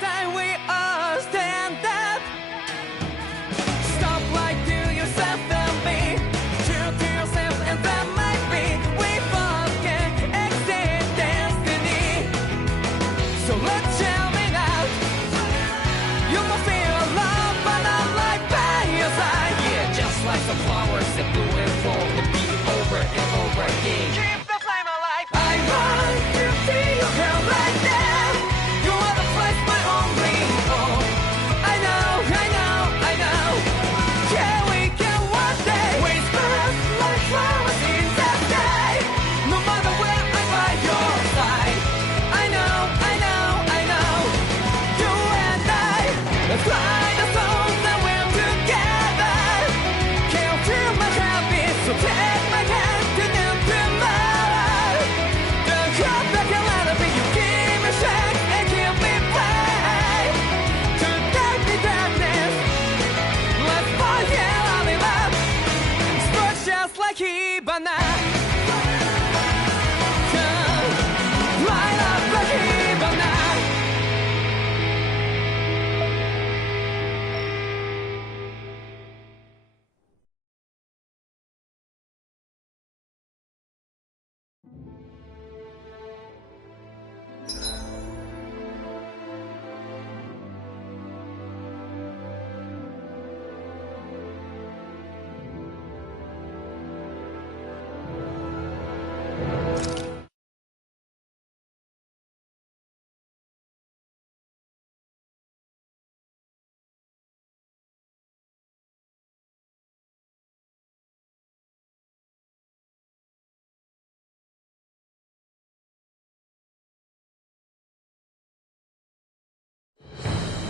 time we all stand up. Stop lying to yourself and be true to yourself, and that might be we both can exceed destiny. So let's jam it out. You will feel love, but not like by your side. Yeah, just like the flowers that bloom and fall, and be over and over again. Keep the flame alive. I want to see you girl like that. You are the place my only hope. I know, I know, I know. Yeah, we can one day whisper like flowers in the sky. No matter where I'm by your side. I know, I know, I know. You and I, let's fly the souls that we're together. Can't feel my heartbeat, so take my hand to new tomorrow. The crowd that can let it be, you give me strength and keep me flying. To darkness, let's forget all the love. Sparks just like Hibana. Come, light up like Hibana.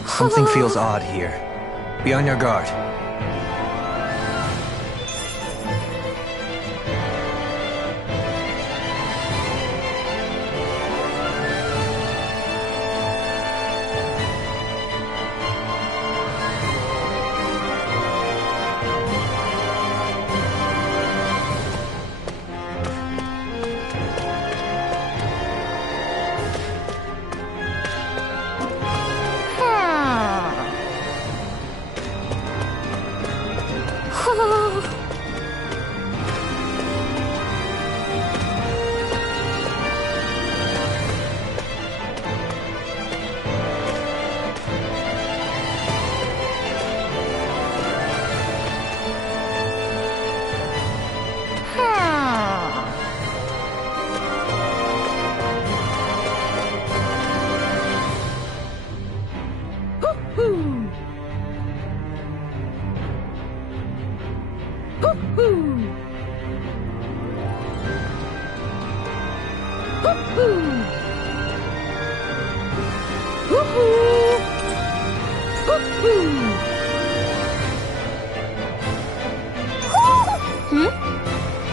Something feels odd here. Be on your guard.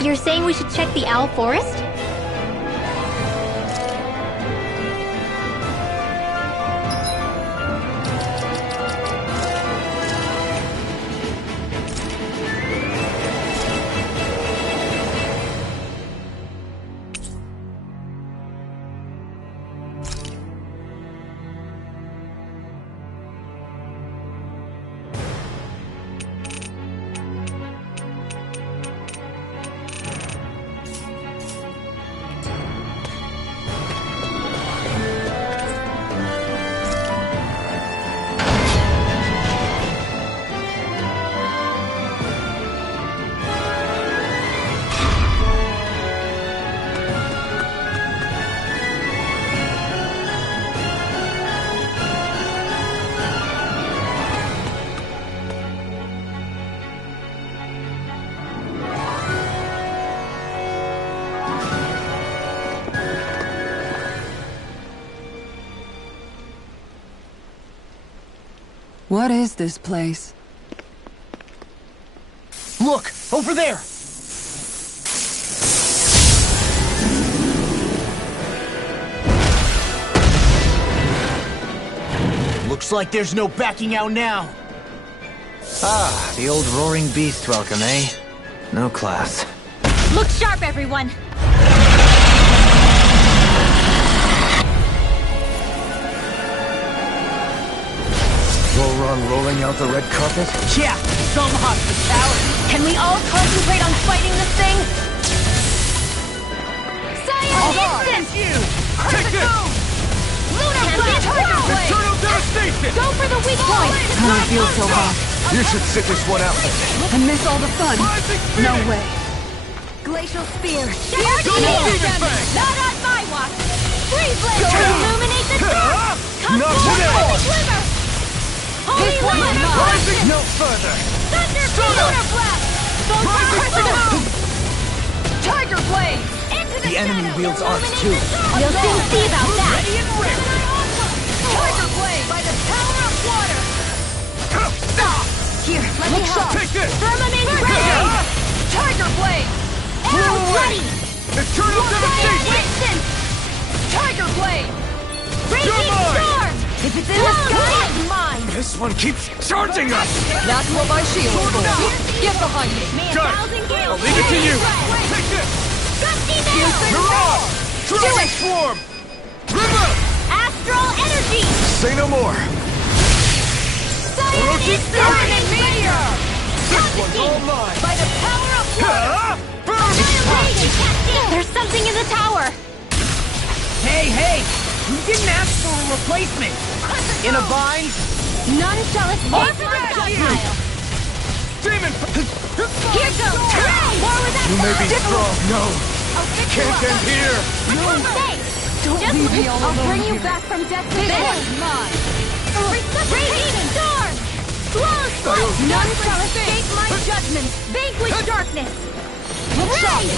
You're saying we should check the owl forest? What is this place? Look! Over there! Looks like there's no backing out now. Ah, the old roaring beast welcome, eh? No class. Look sharp, everyone! on rolling out the red carpet? Yeah, some hospitality. Can we all concentrate on fighting this thing? Science instant! You! Take this! Lunar blast! Eternal devastation! Go for the weak point! I don't feel so hot. You should sit this one out. I miss all the fun. Rising No Phoenix! way. Glacial spear. Not on my watch! Freeze blade! Illuminate the dark! Come Not forth today. with the glimmer! Holy lunar blast! No further! Thunder lunar blast! Tiger blade. Into The enemy shadow. wields arms Illuminate too. the dark. We'll soon see about that! Ready and ready. Tiger blade by the power of water! Here, let me help! Take this! Firmament ready! Tiger blade. Arrows ready! Eternal devastation! Instant! Tiger blade. Raging mine! storm! If it's in the sky, it's mine! This one keeps charging us! that's what my shield is for. Get behind me. May a Got it. thousand gales I'll leave it to you! spread. Take this! Gusty nail! Mirage! Dragon Swarm! River! Astral energy! Say no more! Science Ferocious instant! Meteor! This one's all mine! By the power of water! Ah! Burn! There's something in the tower! Hey! You didn't ask for a replacement. In a bind? None shall escape my projectile! Demon! Here goes! War with that You may be strong. No! Can't end here! Thanks! Just leave me all I'll alone bring you here. back from death to death! mine. Raging storm! Close light! None shall escape my judgment! Vanquish darkness! Ray!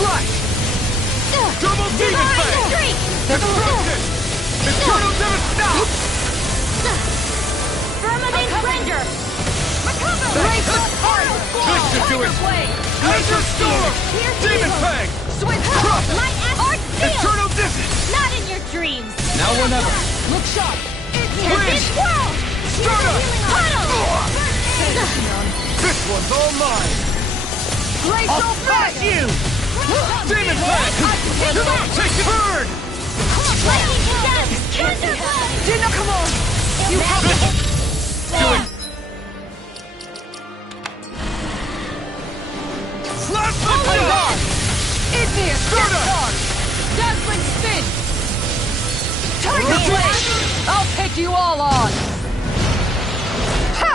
Flash! Double demon Divine fang! streak! Destruction! Eternal devastation! Firmament render! This should do it! Laser storm! Demon fang! Crush! My art seal! Eternal distance! Not in your dreams! Now or never. Look sharp. This world! Stardust! Tunnel! This one's all mine! I'll smash you! Demon fang! Take that! Take it! Burn! Lightning condemned! Thunder blade! Dino, come on. You have it! Flash the dark! Igneous. Stardust! Dazzling spin. Tiger blade. I'll take you all on. Ha!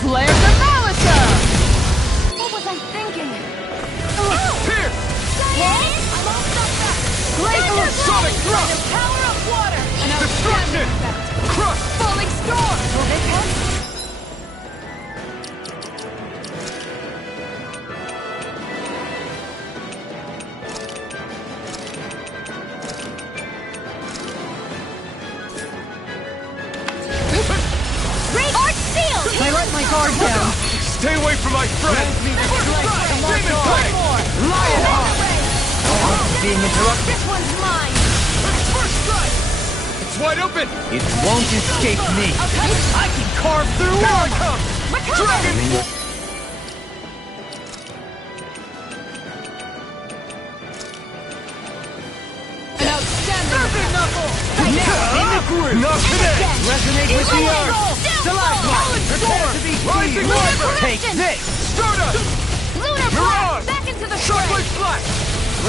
Flare the Malicer. What was I thinking? Pierce! Glacial Sonic thrust! The power of water. An Destruction! outstanding effect. Crush! Falling storm. Will they come? Great art seal! I let my guard down. Stay away from my friend! Demon fang! Being interrupted. This one's mine! First strike! It's wide open! It won't escape me. I can carve through Here I armor. come! Dragon! An outstanding effect. In the groove. Not today! Resonate with the earth. Stalagmite. Prepare to be Rising healed. River! Take this. Stardust! Lunar Mirage! blast! Back into the fray! Shockwave flash!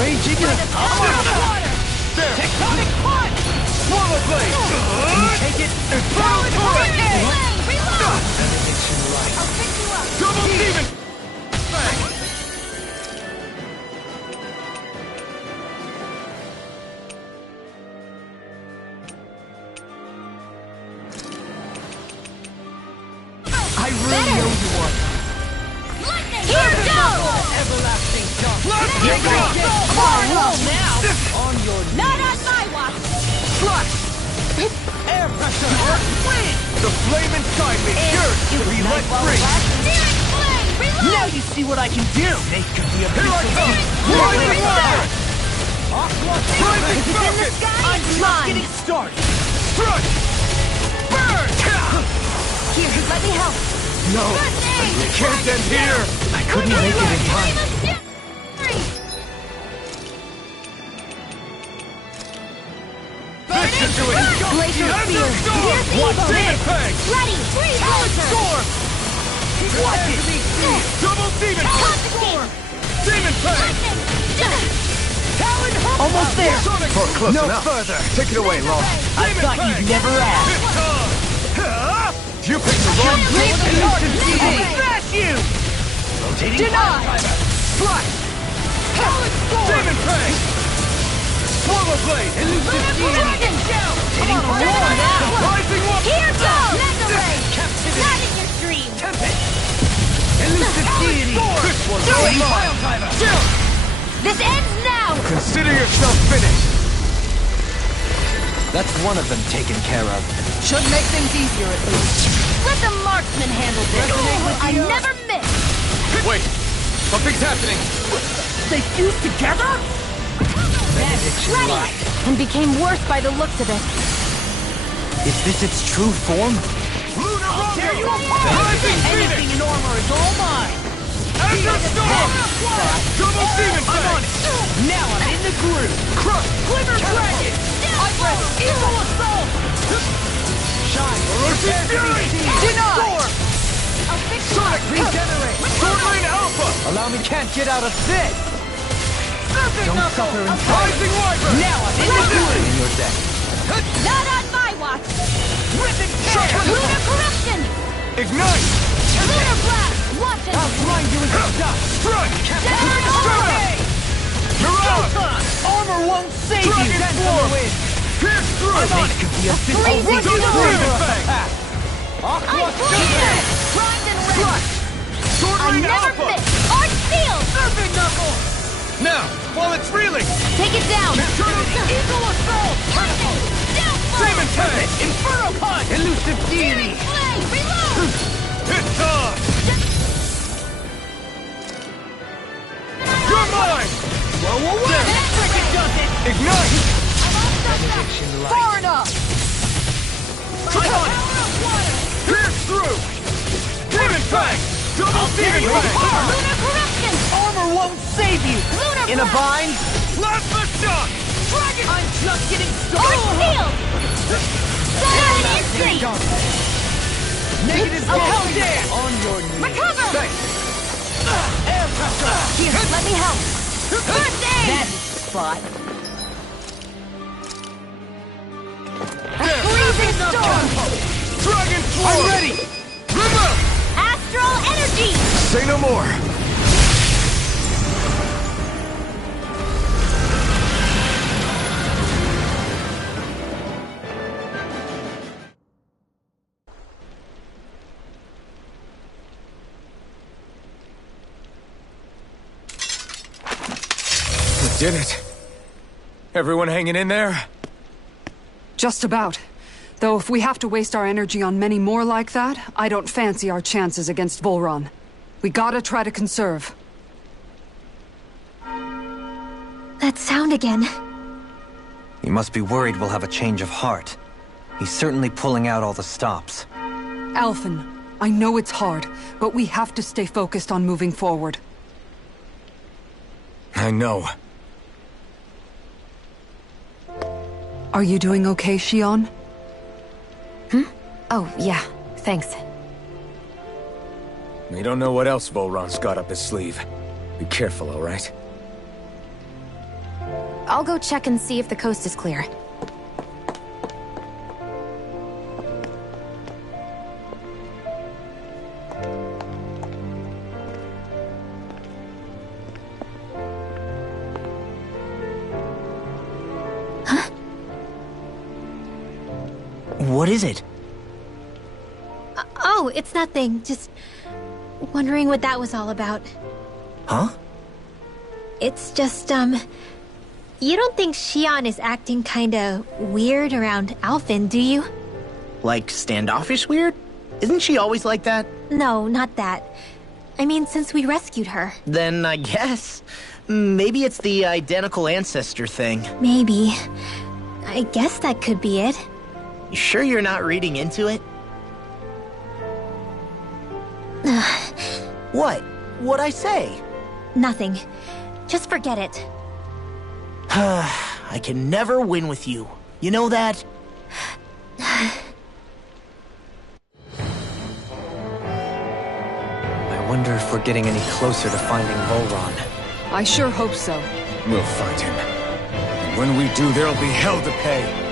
Raging in a Power of water! There! tectonic punch. Swallow blade! Can you take it? Eternal torrent! Reload! I'll pick you up! Double demon! Fang! I really know you are. Lightning! Here goes! Everlasting jump. Here goes! Fire home now. On your Not on my watch! Flash! air pressure. Earth wind. The flame inside me yearns to be let free! Spirit flame! Reload! Now you see what I can do. They could be a Here I piece of come! me. Rising fire! Rising In the falcon! sky, I'm it's just mine! getting started. Strike! Burn! Here, let me help. No! You can't end here! I couldn't make it in time. This into it! Glacier Spear! Here's the Watch evil! Demon Fang! Ready! Freeze Laser! Storm! Watch it! Double Demon! Confiscate! Demon Fang! Talon Hurl! Almost there! For close No enough. further. Take it away, Law. I thought you'd never ask! You picked the wrong Leave the target! Okay. Smash you! Rotating Deny! Flash! Talon Storm! Demon Fang! Swallow Blade! Lunar Corruption! Come on, roar now! Rising One! Here goes! Mega Ray! Not in your dream! Elusive Deity! This one's all mine! This ends now! Consider yourself finished. That's one of them taken care of. Should make things easier at least. Let the marksman handle this! I never miss! Wait, something's happening. They fused together? Ready! And became worse by the looks of it. Is this its true form? Tear you apart! Anything in armor is all mine! Azure Storm! Double Demon Fang! Now I'm in the groove! Crush! Glimmer Dragon! I'm ready! Evil Assault! Shine! Ferocious Fury! Deny! Storm! I'll fix Sonic Regenerate! Swordlane Alpha! Allow me can't get out of this! Serpent Don't Knuckle! suffer in Rising Wyvern! Now I'm in the groove! In your deck. Not on my watch! Rip and tear! Lunar Corruption! Ignite! Lunar Blast! Watch it! I'll grind you into dust! Strike! Down Strike! Mirage! Armor won't save you! Dragon Form! Pierce through! I'm on it! Could be a Freezing Double Storm! Demon Fang! I freeze it! Primed and ready! Flash! I Swordlane never Alpha! miss! Art Steel! Serpent Knuckle! Now, while it's reeling! Take it down! Eagle Assault! Downfall! Demon Fang! Inferno Punch! Elusive Deity! Flame! Reload! It's on! You're mine! That Frickin' does it! Ignite! Far enough! Come on! Pierce through! Demon Fang! Double Demon Fang! Lunar Corruption! Armor won't save you! Lunar In a Blast! bind? Plasma Shock! Dragon! I'm just getting Art started! Steel! Silent Instinct! Negative Okay. How dare! On your knees. Recover! Thanks! Air pressure! Here, let me help! First aid! That's the spot! Freezing Storm! Dragon Sword! I'm ready! River! Astral Energy! Say no more! We did it. Everyone hanging in there? Just about. Though if we have to waste our energy on many more like that, I don't fancy our chances against Volron. We gotta try to conserve. That sound again. You must be worried we'll have a change of heart. He's certainly pulling out all the stops. Alphen, I know it's hard, but we have to stay focused on moving forward. I know. Are you doing okay, Shion? Oh, yeah. Thanks. We don't know what else Volron's got up his sleeve. Be careful, all right? I'll go check and see if the coast is clear. What is it? Oh, it's nothing. Just wondering what that was all about. Huh? It's just, you don't think Shion is acting kinda weird around Alphen, do you? Like standoffish weird? Isn't she always like that? No, not that. I mean, since we rescued her. Then I guess. Maybe it's the identical ancestor thing. Maybe. I guess that could be it. You sure you're not reading into it? What? What'd I say? Nothing. Just forget it. I can never win with you. You know that? I wonder if we're getting any closer to finding Volron. I sure hope so. We'll find him. And when we do, there'll be hell to pay.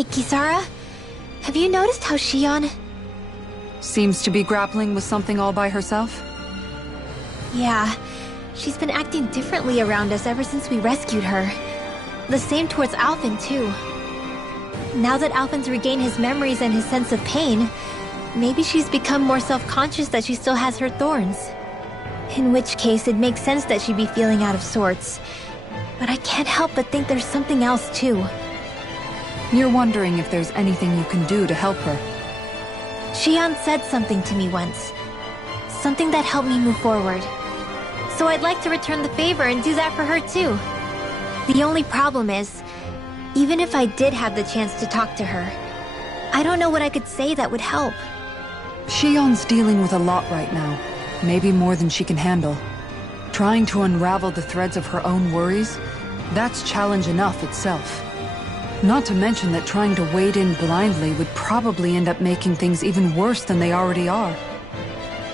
Hey, Kisara. Have you noticed how Shion... Seems to be grappling with something all by herself? Yeah, she's been acting differently around us ever since we rescued her. The same towards Alphen, too. Now that Alphen's regained his memories and his sense of pain, maybe she's become more self-conscious that she still has her thorns. In which case, it makes sense that she'd be feeling out of sorts. But I can't help but think there's something else, too. You're wondering if there's anything you can do to help her. Shion said something to me once. Something that helped me move forward. So I'd like to return the favor and do that for her, too. The only problem is, even if I did have the chance to talk to her, I don't know what I could say that would help. Shion's dealing with a lot right now. Maybe more than she can handle. Trying to unravel the threads of her own worries, that's challenge enough itself. Not to mention that trying to wade in blindly would probably end up making things even worse than they already are.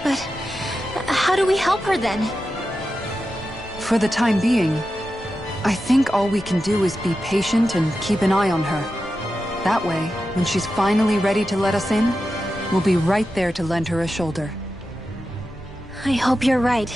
But how do we help her then? For the time being, I think all we can do is be patient and keep an eye on her. That way, when she's finally ready to let us in, we'll be right there to lend her a shoulder. I hope you're right.